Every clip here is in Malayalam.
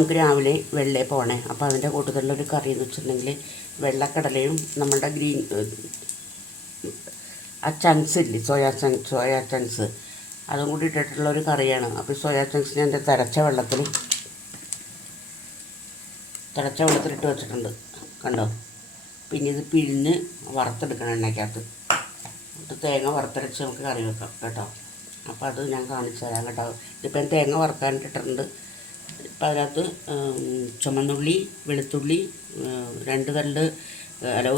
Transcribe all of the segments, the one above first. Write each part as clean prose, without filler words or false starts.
നമുക്ക് രാവിലെ വെള്ളയിൽ പോകണേ. അപ്പോൾ അതിൻ്റെ കൂട്ടത്തിലുള്ളൊരു കറി എന്ന് വെച്ചിട്ടുണ്ടെങ്കിൽ വെള്ളക്കടലയും നമ്മളുടെ ആ ചങ്ക്സ് ഇല്ലേ, സോയാ ചങ്ക്സ് അതും കൂടി ഇട്ടിട്ടുള്ളൊരു കറിയാണ്. അപ്പോൾ സോയാ ചങ്ക്സ് ഞാൻ എൻ്റെ തിളച്ച വെള്ളത്തിലിട്ട് വെച്ചിട്ടുണ്ട്, കണ്ടോ. പിന്നെ ഇത് പിഴിഞ്ഞ് വറുത്തെടുക്കണം എണ്ണയ്ക്കകത്ത്. എന്നിട്ട് തേങ്ങ വറുത്തരച്ച് നമുക്ക് കറി വെക്കാം കേട്ടോ. അപ്പോൾ അത് ഞാൻ കാണിച്ചു തരാം കേട്ടോ. ഇതിപ്പോൾ തേങ്ങ വറുക്കാനിട്ടിട്ടുണ്ട്. ഇപ്പം അതിനകത്ത് ചുമന്നുള്ളി, വെളുത്തുള്ളി,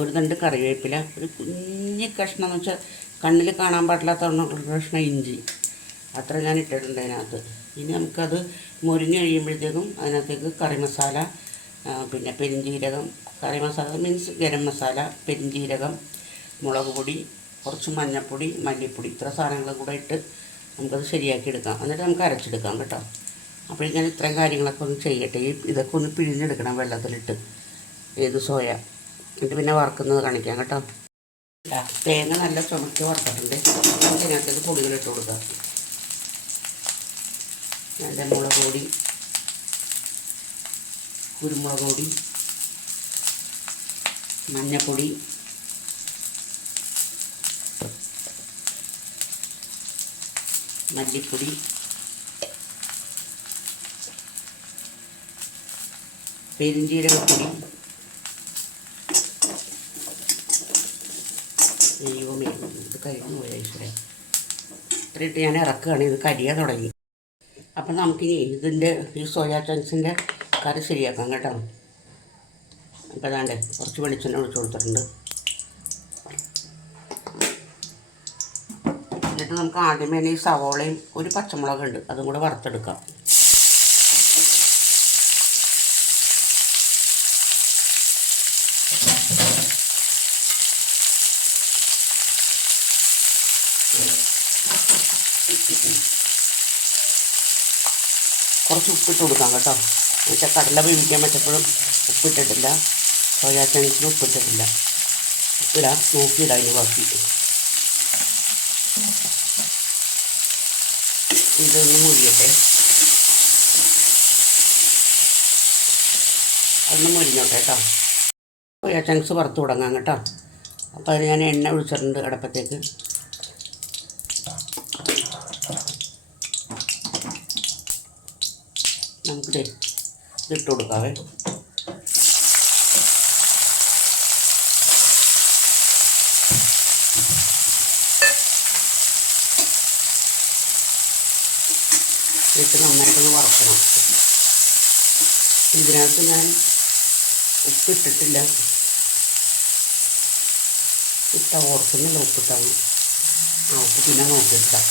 ഒരു തണ്ട് കറിവേപ്പില, ഒരു കുഞ്ഞ് കഷ്ണം എന്ന് വെച്ചാൽ കണ്ണിൽ കാണാൻ പാടില്ലാത്ത ഒരു കഷ്ണം ഇഞ്ചി, അത്ര ഞാൻ ഇട്ടിട്ടുണ്ട് അതിനകത്ത്. ഇനി നമുക്കത് മുരിഞ്ഞ് കഴിയുമ്പോഴത്തേക്കും അതിനകത്തേക്ക് കറി മസാല, പിന്നെ പെരിഞ്ജീരകം, കറി മസാല മീൻസ് ഗരം മസാല, പെരിഞ്ജീരകം, മുളക് പൊടി, കുറച്ച് മഞ്ഞൾപ്പൊടി, മല്ലിപ്പൊടി, ഇത്ര സാധനങ്ങളും കൂടെ ഇട്ട് നമുക്കത് ശരിയാക്കി എടുക്കാം. എന്നിട്ട് നമുക്ക് അരച്ചെടുക്കാം കേട്ടോ. അപ്പോൾ ഞാൻ ഇത്രയും കാര്യങ്ങളൊക്കെ ഒന്ന് ചെയ്യട്ടെ. ഇതൊക്കെ ഒന്ന് പിഴിഞ്ഞെടുക്കണം വെള്ളത്തിലിട്ട്, സോയ. എന്നിട്ട് പിന്നെ വറുക്കുന്നത് കാണിക്കാം കേട്ടോ. തേങ്ങ നല്ല ചുമക്കി വറുത്തിട്ടുണ്ട്. നമുക്ക് ഇതിനകത്തേക്ക് പൊടികളിട്ട് കൊടുക്കാം. നല്ല മുളക് പൊടി, കുരുമുളക് പൊടി, മഞ്ഞൾപ്പൊടി, മല്ലിപ്പൊടി, പെരിഞ്ജീരകപ്പൊടി, ഇത് കഴിഞ്ഞു പോയ ഈശ്വരൻ. ഇത്രയിട്ട് ഞാൻ ഇറക്കുകയാണ്. ഇത് കരിയാൻ തുടങ്ങി. അപ്പം നമുക്കിനി ഈ സോയാ ചങ്ക്സിൻ്റെ കറി ശരിയാക്കാം കേട്ടോ. അപ്പോൾ അതാണ്ട് കുറച്ച് വെളിച്ചെണ്ണ ഒഴിച്ച് കൊടുത്തിട്ടുണ്ട്. എന്നിട്ട് നമുക്ക് ആദ്യമേ ഈ സവോളയും ഒരു പച്ചമുളകുണ്ട്, അതും കൂടെ വറുത്തെടുക്കാം. കുറച്ച് ഉപ്പിട്ട് കൊടുക്കാം കേട്ടോ. എന്നുവെച്ചാൽ കടല വേവിക്കാൻ പറ്റപ്പോഴും ഉപ്പിട്ടിട്ടില്ല, സോയാ ചങ്ക്സിന് ഉപ്പിട്ടിട്ടില്ല. ഉപ്പിടാം, നോക്കിയിടാം അതിന് ബാക്കി. ഇതൊന്ന് മുരിയട്ടെ. അതൊന്ന് മുരിഞ്ഞോട്ടെ കേട്ടോ. സോയാ ചങ്ക്സ് വറുത്ത് തുടങ്ങാം കേട്ടോ. അപ്പോൾ അതിന് ഞാൻ എണ്ണ ഒഴിച്ചിട്ടുണ്ട് അടുപ്പത്തേക്ക്. നമുക്കിത് ഇതിട്ട് കൊടുക്കാവേ. ഇട്ട് നന്നായിട്ടൊന്ന് വറക്കണം. ഇതിനകത്ത് ഞാൻ ഉപ്പിട്ടിട്ടില്ല, ഓർക്കുന്നില്ല ഉപ്പിട്ടാണ്. ഉപ്പ് പിന്നെ നോക്കിയിട്ടാം.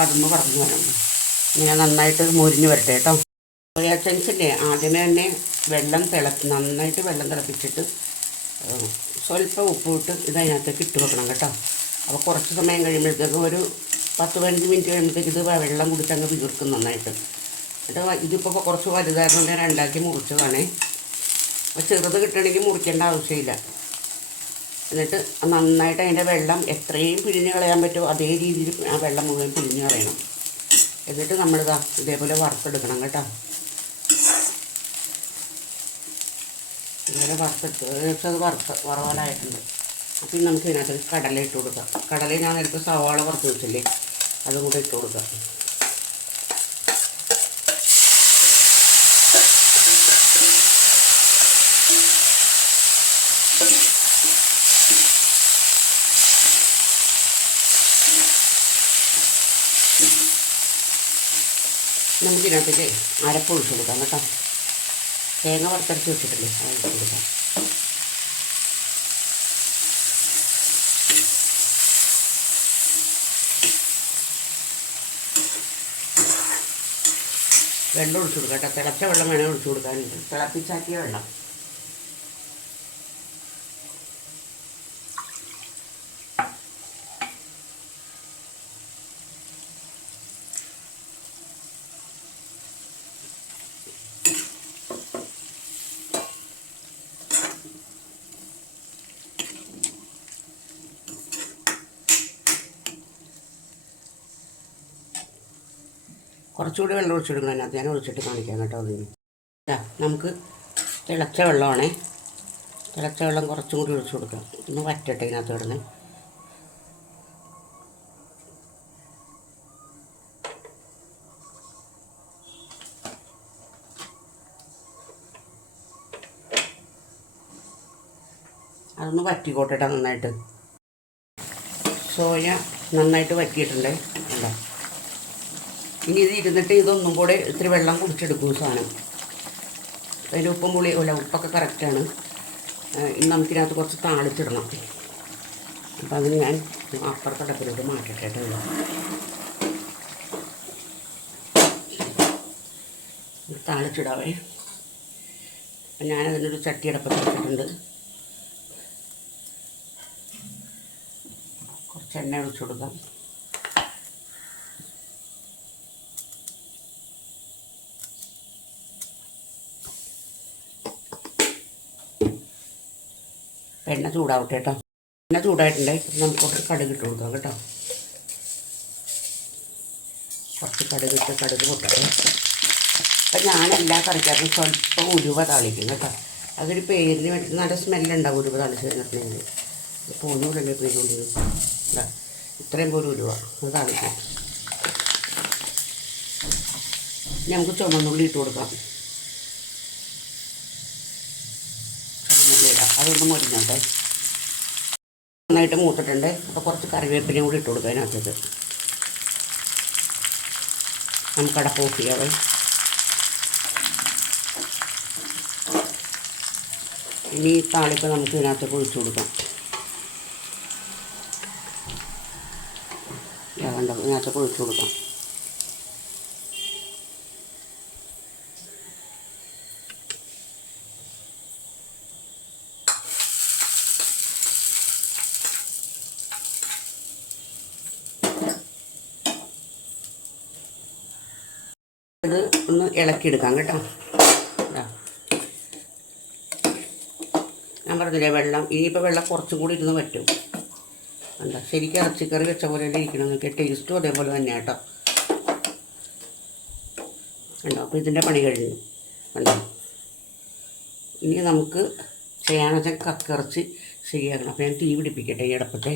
അതൊന്ന് പറഞ്ഞു വരണം. ഇങ്ങനെ നന്നായിട്ട് മുരിഞ്ഞ് വരട്ടെ കേട്ടോ. സോയാ ചങ്ക്സില്ലേ ആദ്യമേ തന്നെ നന്നായിട്ട് വെള്ളം തിളപ്പിച്ചിട്ട് സ്വല്പം ഉപ്പിട്ട് ഇതിനകത്തേക്ക് ഇട്ട് വെക്കണം കേട്ടോ. അപ്പോൾ കുറച്ച് സമയം കഴിയുമ്പോഴത്തേക്കും ഒരു 10-15 മിനിറ്റ് കഴിയുമ്പോഴത്തേക്ക് ഇത് വെള്ളം കുടിച്ചങ്ങ് വിതിർക്കും നന്നായിട്ട്. എന്നിട്ട് ഇതിപ്പോൾ കുറച്ച് വലുതായതുകൊണ്ട് ഞാൻ രണ്ടാക്കി മുറിച്ചതാണേ. അപ്പോൾ ചെറുത് കിട്ടണമെങ്കിൽ മുറിക്കേണ്ട ആവശ്യമില്ല. എന്നിട്ട് നന്നായിട്ട് അതിൻ്റെ വെള്ളം എത്രയും പിഴിഞ്ഞ് കളയാൻ പറ്റുമോ അതേ രീതിയിൽ ആ വെള്ളം മുഴുവൻ പിഴിഞ്ഞ് കളയണം. എന്നിട്ട് നമ്മളിതാ ഇതേപോലെ വറുത്തെടുക്കണം കേട്ടോ. ഇതുപോലെ അത് വറവാലായിട്ടുണ്ട്. അപ്പം നമുക്ക് ഇതിനകത്ത് കടല ഇട്ട് കൊടുക്കാം. കടല ഞാൻ നേരത്തെ സവാള വറുത്ത് വെച്ചില്ലേ, അതും കൂടെ ഇട്ട് കൊടുക്കാം. നമുക്കിതിനകത്തേക്ക് അരപ്പ് ഒഴിച്ച് കൊടുക്കാം കേട്ടോ. തേങ്ങ വറുത്തരച്ച് വെച്ചിട്ടില്ലേ, അത് ഒഴിച്ച് കൊടുക്കാം. വെള്ളം ഒഴിച്ച് കൊടുക്കാം കേട്ടോ. തിളച്ച വെള്ളം വേണേൽ ഒഴിച്ച് കൊടുക്കാനുണ്ട്, തിളപ്പിച്ചാക്കിയ വെള്ളം. കുറച്ചുകൂടി വെള്ളം ഒഴിച്ചെടുക്കണം. അതിനകത്ത് ഞാൻ ഒഴിച്ചിട്ട് കാണിക്കാം കേട്ടോ. അതിന് നമുക്ക് തിളച്ച വെള്ളമാണേ. തിളച്ച വെള്ളം കുറച്ചും കൂടി ഒഴിച്ചു കൊടുക്കാം. ഒന്ന് വറ്റട്ടെ ഇതിനകത്ത് കിടന്ന്. അതൊന്ന് വറ്റിക്കോട്ടെ നന്നായിട്ട്. സോയ നന്നായിട്ട് വറ്റിയിട്ടുണ്ട്. അല്ല, ഇനി ഇത് ഇരുന്നിട്ട് ഇതൊന്നും കൂടെ ഇത്തിരി വെള്ളം കുടിച്ചെടുക്കും സാധനം. അതിൻ്റെ ഉപ്പും പുളി അല്ല, ഉപ്പൊക്കെ കറക്റ്റാണ്. ഇനി നമുക്കിതിനകത്ത് കുറച്ച് താളിച്ചിടണം. അപ്പം അതിന് ഞാൻ അപ്പുറത്തെ അടുപ്പിലോട്ട് മാറ്റിട്ടേ ഉള്ളൂ. താളിച്ചിടാവേ. അപ്പം ഞാനതിനൊരു ചട്ടി അടപ്പത്ത് വെച്ചിട്ടുണ്ട്. കുറച്ച് എണ്ണ ഒഴിച്ചു കൊടുക്കാം. എണ്ണ ചൂടാവട്ടെ കേട്ടോ. എണ്ണ ചൂടായിട്ടുണ്ടേ. നമുക്ക് കുറച്ച് കടുക് ഇട്ട് കൊടുക്കാം കേട്ടോ. കുറച്ച് കടുകിട്ട് കടുക് പൊട്ടട്ടെ. അപ്പം ഞാൻ എല്ലാ കറിക്കകത്തും സ്വല്പം ഉലുവ താളിക്കും കേട്ടോ. അതൊരു പേരിന് വേണ്ടിയിട്ട് നല്ല സ്മെല്ലുണ്ടാവും ഉലുവ താളിച്ച് കഴിഞ്ഞിട്ടുണ്ടെങ്കിൽ. ഇപ്പോൾ ഒന്നുകൂടെ പേരുകൊണ്ട് ഇത്രയും പോലും ഉലുവ അത് താളിക്കും. നമുക്ക് ചുമന്നുള്ളി ഇട്ട് കൊടുക്കാം. ചുമന്നുള്ളി ഇടാം. അതൊന്ന് മൊരിഞ്ഞോട്ടെ. നന്നായിട്ട് മൂത്തിട്ടുണ്ട്. അപ്പോൾ കുറച്ച് കറിവേപ്പിലയും കൂടി ഇട്ട് കൊടുക്കാം അതിനകത്തേക്ക്. നമുക്ക് അടപ്പ് ഓഫ് ചെയ്യാവേ. ഇനി താളിപ്പ് നമുക്ക് ഇതിനകത്തേക്ക് ഒഴിച്ചു കൊടുക്കാം. കണ്ടോ, ഇതിനകത്തേക്ക് ഒഴിച്ചു കൊടുക്കാം. ഇത് ഒന്ന് ഇളക്കിയെടുക്കാം കേട്ടോ. ഞാൻ പറഞ്ഞില്ലേ വെള്ളം, ഇനിയിപ്പോൾ വെള്ളം കുറച്ചും കൂടി ഇരുന്ന് പറ്റും. എന്താ ശരിക്കും ഇറച്ചിക്കറി വെച്ച പോലെ തന്നെ ഇരിക്കണം. നിങ്ങൾക്ക് ടേസ്റ്റും അതേപോലെ തന്നെ കേട്ടോ. കണ്ടോ, അപ്പോൾ ഇതിൻ്റെ പണി കഴിഞ്ഞു. കണ്ടോ, ഇനി നമുക്ക് ചെയ്യാന്ന് വെച്ചാൽ കക്കിറച്ചി ശരിയാക്കണം. അപ്പോൾ ഞാൻ തീ പിടിപ്പിക്കട്ടെ ഈ അടുപ്പത്തെ.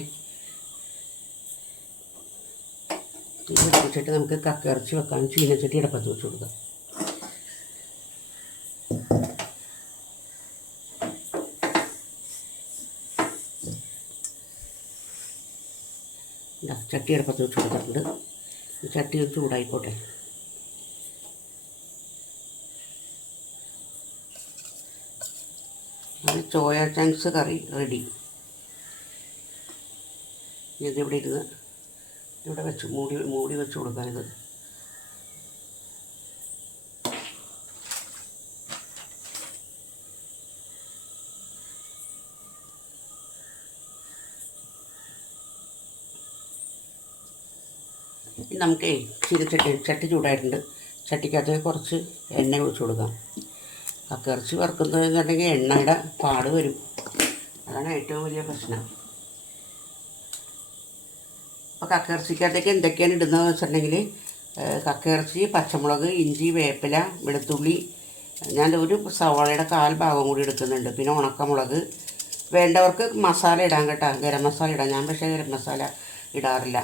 തീ പിടിപ്പിച്ചിട്ട് നമുക്ക് കക്കിറച്ചി വെക്കാൻ ചീനച്ചട്ടി അടുപ്പത്ത് വെച്ച് കൊടുക്കാം. ചട്ടി അടുപ്പത്ത് വെച്ച് കൊടുത്തിട്ടുണ്ട്. ചട്ടി ഒന്ന് ചൂടായിക്കോട്ടെ. അത് സോയ ചങ്ക്സ് കറി റെഡി. ഇതിവിടെ ഇരുന്ന് ഇവിടെ വെച്ച് മൂടി വെച്ച് കൊടുക്കാനിത്. നമുക്കേ ചട്ടി ചൂടായിട്ടുണ്ട്. ചട്ടിക്കകത്ത് കുറച്ച് എണ്ണ ഒഴിച്ച് കൊടുക്കാം. കക്കിറച്ചി വറുക്കുന്നതെന്നുണ്ടെങ്കിൽ എണ്ണയുടെ പാട് വരും. അതാണ് ഏറ്റവും വലിയ പ്രശ്നം. അപ്പോൾ കക്കിറച്ചിക്കകത്തേക്ക് എന്തൊക്കെയാണ് ഇടുന്നതെന്ന് വെച്ചിട്ടുണ്ടെങ്കിൽ കക്കിറച്ചി, പച്ചമുളക്, ഇഞ്ചി, വേപ്പില, വെളുത്തുള്ളി, ഞാൻ ഒരു സവാളയുടെ 1/4 ഭാഗം കൂടി എടുക്കുന്നുണ്ട്. പിന്നെ ഉണക്കമുളക്. വേണ്ടവർക്ക് മസാല ഇടാൻ കേട്ടോ, ഗരം മസാല ഇടാം. ഞാൻ പക്ഷേ ഗരം മസാല ഇടാറില്ല.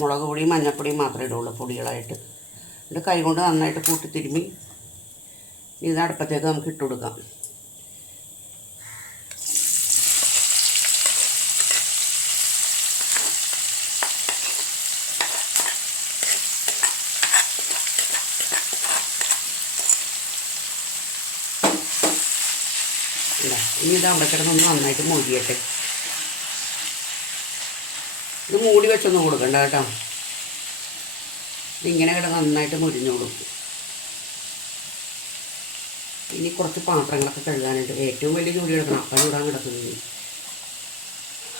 മുളക് പൊടിയും മഞ്ഞൾപ്പൊടിയും മാത്രമേ ഇടുള്ളൂ പൊടികളായിട്ട്. എന്നിട്ട് കൈ കൊണ്ട് നന്നായിട്ട് കൂട്ടി തിരുമ്മി ഇത് അടുപ്പത്തേക്ക് നമുക്ക് ഇട്ട് കൊടുക്കാം. ഇനി ഇത് അവിടെ കിടന്നൊന്ന് നന്നായിട്ട് മൊഴിയട്ടെ. ഇത് മൂടി വെച്ചൊന്നും കൊടുക്കണ്ട കേട്ടോ. ഇതിങ്ങനെ കിടന്ന് നന്നായിട്ട് മുരിഞ്ഞോളും. ഇനി കുറച്ച് പാത്രങ്ങളൊക്കെ കഴുകാനുണ്ട്. ഏറ്റവും വലിയ ജോലി എടുക്കണം. അപ്പം ചൂടാൻ കിടക്കുന്നത്.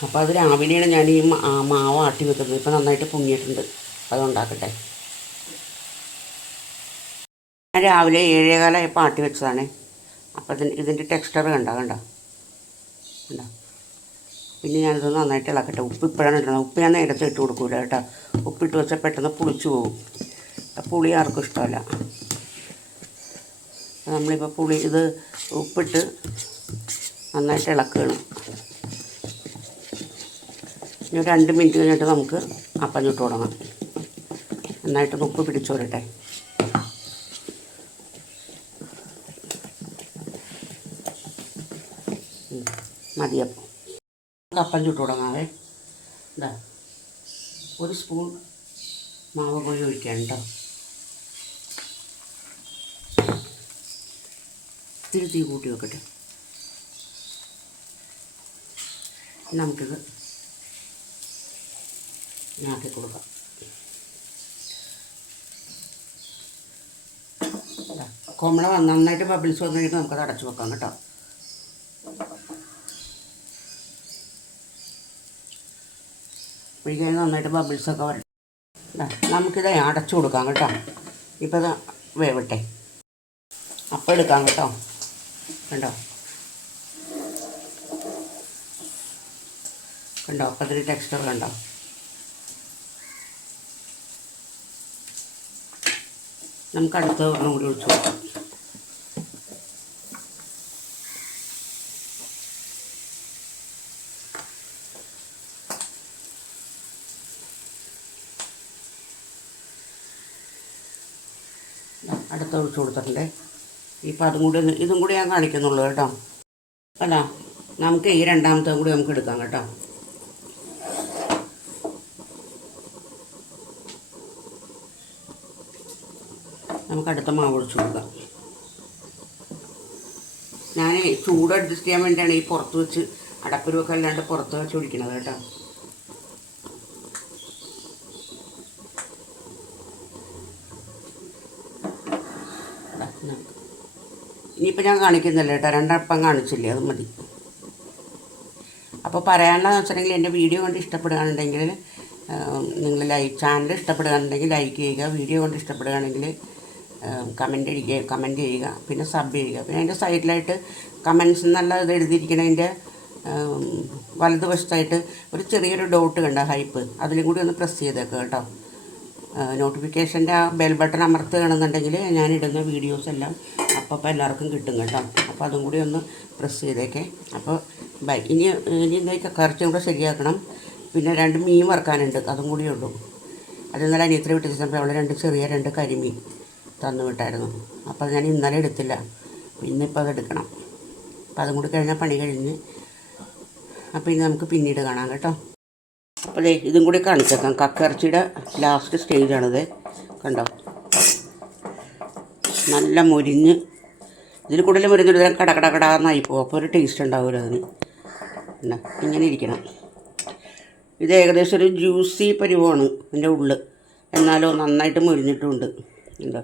അപ്പോൾ അത് രാവിലെയാണ് ഞാൻ ഈ മാവ് ആട്ടി വെക്കുന്നത്. ഇപ്പം നന്നായിട്ട് പൊങ്ങിയിട്ടുണ്ട്. അതുണ്ടാക്കട്ടെ. ഞാൻ രാവിലെ 7:15 ആട്ടി വെച്ചതാണ്. അപ്പോൾ ഇതിൻ്റെ ടെക്സ്ചർ കണ്ടോ. പിന്നെ ഞാനിതൊന്ന് നന്നായിട്ട് ഇളക്കട്ടെ. ഉപ്പ് ഇപ്പോഴാണ് ഇടണം. ഉപ്പ് ഞാൻ നേരത്തെ ഇട്ട് കൊടുക്കൂല കേട്ടോ. ഉപ്പിട്ട് വെച്ചാൽ പെട്ടെന്ന് പുളിച്ചു പോകും. പുളി ആർക്കും ഇഷ്ടമല്ല. നമ്മളിപ്പോൾ പുളി ഇത് ഉപ്പിട്ട് നന്നായിട്ട് ഇളക്കുകയാണ്. ഇനി 2 മിനിറ്റ് കഴിഞ്ഞിട്ട് നമുക്ക് അപ്പം ചുട്ട് തുടങ്ങാം. നന്നായിട്ട് ഉപ്പ് പിടിച്ചു വരട്ടെ. മതിയപ്പം അപ്പം ചുട്ട് തുടങ്ങാവേ. ഇതാ 1 സ്പൂൺ മാവ് പൊടി ഒഴിക്കാൻ കേട്ടോ. ഇത്തിരി തീ കൂട്ടി വെക്കട്ടെ. നമുക്കിത് ആക്കി കൊടുക്കാം. കുമ്പള നന്നായിട്ട് ബബിൾസ് വന്നു കഴിഞ്ഞിട്ട് നമുക്കത് അടച്ചു വെക്കാം കേട്ടോ. പിഴിഞ്ഞാൽ നന്നായിട്ട് ബബിൾസൊക്കെ വരട്ടെ. നമുക്കിത് അടച്ചു കൊടുക്കാം കേട്ടോ. ഇപ്പോൾ ഇത് വേവട്ടെ. അപ്പം എടുക്കാം കേട്ടോ. കണ്ടോ കണ്ടോ അപ്പത്തിൻ്റെ ടെക്സ്ചർ കണ്ടോ. നമുക്ക് അടുത്ത ഒരെണ്ണം കൂടി ഒഴിച്ചു കൊടുക്കാം. അടുത്ത ഒഴിച്ചു കൊടുത്തിട്ടുണ്ട്. ഇപ്പം ഇതും കൂടി ഞാൻ കാണിക്കുന്നുള്ളൂ കേട്ടോ. അല്ല നമുക്ക് ഈ രണ്ടാമത്തെ കൂടി നമുക്ക് എടുക്കാം കേട്ടോ. നമുക്ക് അടുത്ത മാവ് ഒഴിച്ചു കൊടുക്കാം. ഞാൻ ചൂട് അഡ്ജസ്റ്റ് ചെയ്യാൻ വേണ്ടിയാണ് ഈ പുറത്ത് വെച്ച് അടപ്പരുവൊക്കെ അല്ലാണ്ട് പുറത്ത് വെച്ച് ഒഴിക്കണത് കേട്ടോ. ഇനിയിപ്പോൾ ഞാൻ കാണിക്കുന്നില്ല കേട്ടോ. 2 അപ്പം കാണിച്ചില്ലേ, അത് മതി. അപ്പോൾ പറയാനുള്ളതെന്ന് വെച്ചിട്ടുണ്ടെങ്കിൽ എൻ്റെ വീഡിയോ കൊണ്ട് ഇഷ്ടപ്പെടുകയാണെന്നുണ്ടെങ്കിൽ നിങ്ങൾ ചാനൽ ഇഷ്ടപ്പെടുകയാണെന്നുണ്ടെങ്കിൽ ലൈക്ക് ചെയ്യുക. വീഡിയോ കൊണ്ട് ഇഷ്ടപ്പെടുകയാണെങ്കിൽ കമൻറ്റ് ചെയ്യുക. പിന്നെ സബ് ചെയ്യുക. പിന്നെ അതിൻ്റെ സൈഡിലായിട്ട് കമൻസ് എന്നുള്ള ഇത് എഴുതിയിരിക്കണതിൻ്റെ വലതുവശത്തായിട്ട് ഒരു ചെറിയൊരു ഡോട്ട് കണ്ട ഹൈപ്പ്, അതിലും കൂടി ഒന്ന് പ്രസ് ചെയ്തേക്കുക കേട്ടോ. നോട്ടിഫിക്കേഷൻ്റെ ആ ബെൽ ബട്ടൺ അമർത്തുകയാണെന്നുണ്ടെങ്കിൽ ഞാനിടുന്ന വീഡിയോസ് എല്ലാം അപ്പോൾ എല്ലാവർക്കും കിട്ടും കേട്ടോ. അപ്പോൾ അതും കൂടി ഒന്ന് പ്രസ് ചെയ്തേക്കേ. അപ്പോൾ ബൈ. ഇനി എന്തൊക്കെ കറച്ചും കൂടെ ശരിയാക്കണം. പിന്നെ 2 മീൻ വറുക്കാനുണ്ട്, അതും കൂടി ഉള്ളൂ. അത് ഇന്നലെ അനിയത്തിനെ വിട്ടിച്ചപ്പോൾ അവൾ 2 കരിമീൻ തന്നു വിട്ടായിരുന്നു. അപ്പോൾ ഞാൻ ഇന്നലെ എടുത്തില്ല, ഇന്നിപ്പോൾ അതെടുക്കണം. അപ്പോൾ അതും കൂടി കഴിഞ്ഞാൽ പണി കഴിഞ്ഞ്. അപ്പോൾ ഇനി നമുക്ക് പിന്നീട് കാണാം കേട്ടോ. അപ്പോൾ ഇതും കൂടി കാണിച്ചേക്കാം. കക്കയിറച്ചിയുടെ ലാസ്റ്റ് സ്റ്റേജാണിത്. കണ്ടോ നല്ല മുരിഞ്ഞ്, ഇതിൽ കൂടുതൽ മുരിഞ്ഞൊരു കടകടകടാന്നായി പോകും. അപ്പോൾ ഒരു ടേസ്റ്റ് ഉണ്ടാവില്ല അതിന്. എന്നാ ഇങ്ങനെ ഇരിക്കണം. ഇത് ഏകദേശം ഒരു ജ്യൂസി പരിവമാണ് ഇതിൻ്റെ ഉള്ളിൽ, എന്നാലോ നന്നായിട്ട് മുരിഞ്ഞിട്ടുമുണ്ട്. എന്താ